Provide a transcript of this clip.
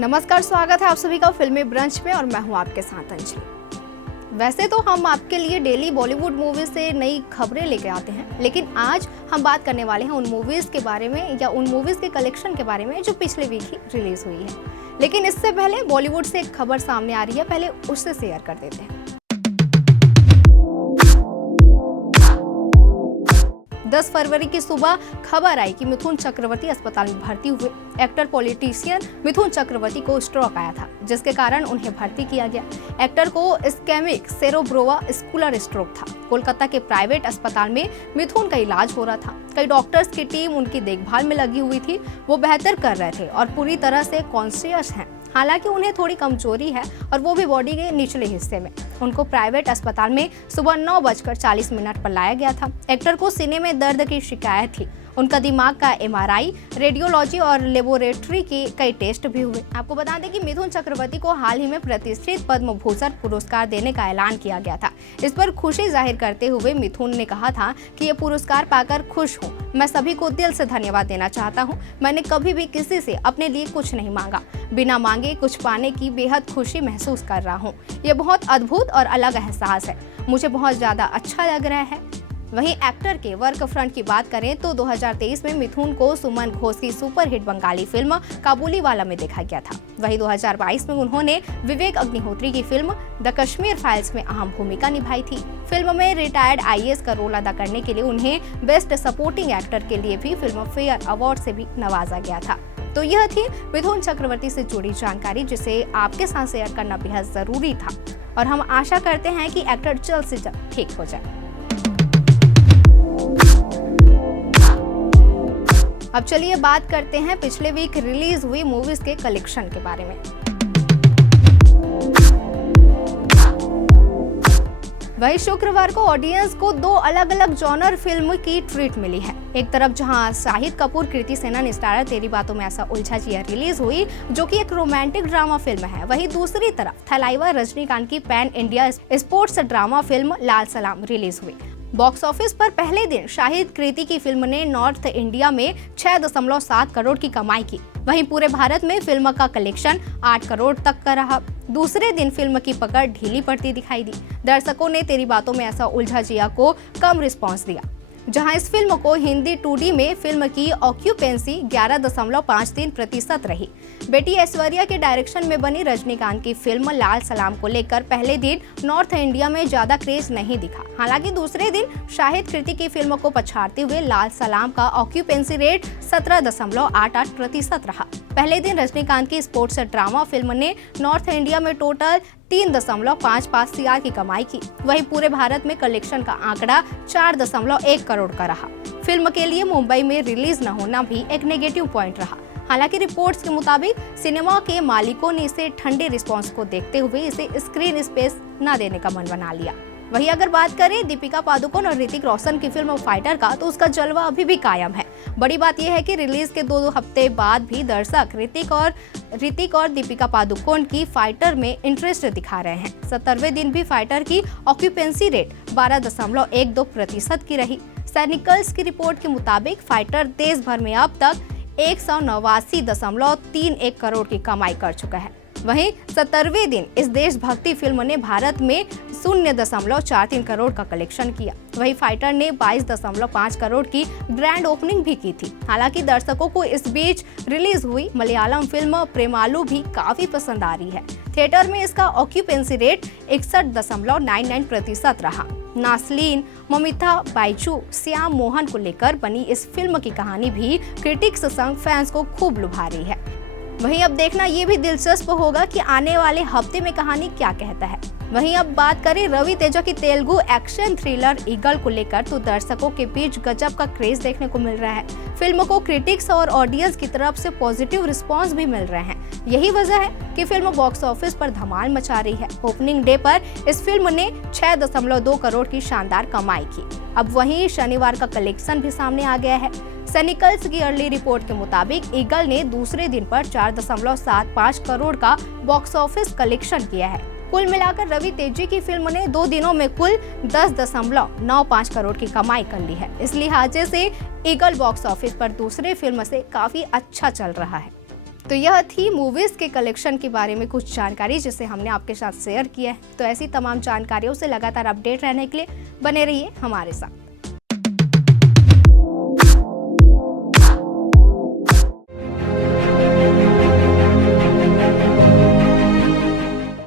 नमस्कार, स्वागत है आप सभी का फिल्मी ब्रंच में और मैं हूं आपके साथ अंजलि। वैसे तो हम आपके लिए डेली बॉलीवुड मूवीज से नई खबरें लेके आते हैं, लेकिन आज हम बात करने वाले हैं उन मूवीज के बारे में या उन मूवीज के कलेक्शन के बारे में जो पिछले वीक ही रिलीज हुई है। लेकिन इससे पहले बॉलीवुड से एक खबर सामने आ रही है, पहले उससे शेयर कर देते हैं। 10 फरवरी की सुबह खबर आई कि मिथुन चक्रवर्ती अस्पताल में भर्ती हुए। एक्टर पॉलिटिशियन मिथुन चक्रवर्ती को स्ट्रोक आया था, जिसके कारण उन्हें भर्ती किया गया। एक्टर को इस्केमिक सेरेब्रोवास्कुलर स्ट्रोक था। कोलकाता के प्राइवेट अस्पताल में मिथुन का इलाज हो रहा था। कई डॉक्टर्स की टीम उनकी देखभाल में लगी हुई थी। वो बेहतर कर रहे थे और पूरी तरह से कॉन्शियस हैं। हालांकि उन्हें थोड़ी कमजोरी है और वो भी बॉडी के निचले हिस्से में। उनको प्राइवेट अस्पताल में सुबह 9:40 पर लाया गया था। एक्टर को सीने में दर्द की शिकायत थी। उनका दिमाग का MRI, रेडियोलॉजी और लेबोरेटरी के कई टेस्ट भी हुए। आपको बता दें कि मिथुन चक्रवर्ती को हाल ही में प्रतिष्ठित पद्म भूषण पुरस्कार देने का ऐलान किया गया था। इस पर खुशी जाहिर करते हुए मिथुन ने कहा था कि ये पुरस्कार पाकर खुश हूँ। मैं सभी को दिल से धन्यवाद देना चाहता हूँ। मैंने कभी भी किसी से अपने लिए कुछ नहीं मांगा। बिना मांगे कुछ पाने की बेहद खुशी महसूस कर रहा हूँ। ये बहुत अद्भुत और अलग एहसास है। मुझे बहुत ज्यादा अच्छा लग रहा है। वहीं एक्टर के वर्क फ्रंट की बात करें तो 2023 में मिथुन को सुमन घोष की सुपरहिट बंगाली फिल्म काबुलीवाला में देखा गया था। वहीं 2022 में उन्होंने विवेक अग्निहोत्री की फिल्म द कश्मीर फाइल्स में अहम भूमिका निभाई थी। फिल्म में रिटायर्ड IAS का रोल अदा करने के लिए उन्हें बेस्ट सपोर्टिंग एक्टर के लिए भी फिल्म फेयर अवार्ड से भी नवाजा गया था। तो यह थी मिथुन चक्रवर्ती से जुड़ी जानकारी, जिसे आपके साथ शेयर करना बेहद जरूरी था और हम आशा करते हैं कि एक्टर जल्द से जल्द ठीक हो जाए। अब चलिए बात करते हैं पिछले वीक रिलीज हुई मूवीज के कलेक्शन के बारे में। वही शुक्रवार को ऑडियंस को 2 अलग अलग जॉनर फिल्म की ट्रीट मिली है। एक तरफ जहां शाहिद कपूर कृति सेनन स्टारर तेरी बातों में ऐसा उलझा जिया रिलीज हुई, जो कि एक रोमांटिक ड्रामा फिल्म है। वहीं दूसरी तरफ थलाइवा रजनीकांत की pan India sports drama film Lal Salaam release हुई। बॉक्स ऑफिस पर पहले दिन शाहिद कृति की फिल्म ने नॉर्थ इंडिया में 6.7 करोड़ की कमाई की। वहीं पूरे भारत में फिल्म का कलेक्शन 8 करोड़ तक का रहा। दूसरे दिन फिल्म की पकड़ ढीली पड़ती दिखाई दी। दर्शकों ने तेरी बातों में ऐसा उलझा जिया को कम रिस्पांस दिया। जहां इस फिल्म को हिंदी 2D में फिल्म की ऑक्यूपेंसी 11.53% रही। बेटी ऐश्वर्या के डायरेक्शन में बनी रजनीकांत की फिल्म लाल सलाम को लेकर पहले दिन नॉर्थ इंडिया में ज्यादा क्रेज नहीं दिखा। हालांकि दूसरे दिन शाहिद कृति की फिल्म को पछाड़ते हुए लाल सलाम का ऑक्यूपेंसी रेट 17.88% रहा। पहले दिन रजनीकांत की स्पोर्ट्स ड्रामा फिल्म ने नॉर्थ इंडिया में टोटल 3.55 CR की कमाई की। वहीं पूरे भारत में कलेक्शन का आंकड़ा 4.1 करोड़ का रहा। फिल्म के लिए मुंबई में रिलीज न होना भी एक नेगेटिव पॉइंट रहा। हालांकि रिपोर्ट्स के मुताबिक सिनेमा के मालिकों ने इसे ठंडे रिस्पांस को देखते हुए इसे स्क्रीन स्पेस न देने का मन बना लिया। वहीं अगर बात करें दीपिका पादुकोण और ऋतिक रोशन की फिल्म फाइटर का, तो उसका जलवा अभी भी कायम है। बड़ी बात यह है कि रिलीज के 2 हफ्ते बाद भी दर्शक ऋतिक और दीपिका पादुकोण की फाइटर में इंटरेस्ट दिखा रहे हैं। 70वें दिन भी फाइटर की ऑक्यूपेंसी रेट 12.12% की रही। सैनिकल्स की रिपोर्ट के मुताबिक फाइटर देश भर में अब तक 189.31 करोड़ की कमाई कर चुका है। वहीं 70वें दिन इस देशभक्ति फिल्म ने भारत में 0.43 करोड़ का कलेक्शन किया। वहीं फाइटर ने 22.5 करोड़ की ग्रैंड ओपनिंग भी की थी। हालांकि दर्शकों को इस बीच रिलीज हुई मलयालम फिल्म प्रेमालू भी काफी पसंद आ रही है। थिएटर में इसका ऑक्यूपेंसी रेट 61.99% रहा। नासलीन, ममिता बाइजू, श्याम मोहन को लेकर बनी इस फिल्म की कहानी भी क्रिटिक्स संग फैंस को खूब लुभा रही है। वहीं अब देखना ये भी दिलचस्प होगा कि आने वाले हफ्ते में कहानी क्या कहता है। वहीं अब बात करें रवि तेजा की तेलुगु एक्शन थ्रिलर ईगल को लेकर, तो दर्शकों के बीच गजब का क्रेज देखने को मिल रहा है। फिल्म को क्रिटिक्स और ऑडियंस की तरफ से पॉजिटिव रिस्पांस भी मिल रहे हैं। यही वजह है कि फिल्म बॉक्स ऑफिस पर धमाल मचा रही है। ओपनिंग डे पर इस फिल्म ने 6.2 करोड़ की शानदार कमाई की। अब वहीं शनिवार का कलेक्शन भी सामने आ गया है। सैनिकल्स की अर्ली रिपोर्ट के मुताबिक ईगल ने दूसरे दिन पर 4.75 करोड़ का बॉक्स ऑफिस कलेक्शन किया है। कुल मिलाकर रवि तेजी की फिल्म ने 2 दिनों में कुल 10.95 करोड़ की कमाई कर ली है। इस लिहाजे से ईगल बॉक्स ऑफिस पर दूसरे फिल्म से काफी अच्छा चल रहा है। तो यह थी मूवीज के कलेक्शन के बारे में कुछ जानकारी जिसे हमने आपके साथ शेयर किया है। तो ऐसी तमाम जानकारियों से लगातार अपडेट रहने के लिए बने रहिए हमारे साथ।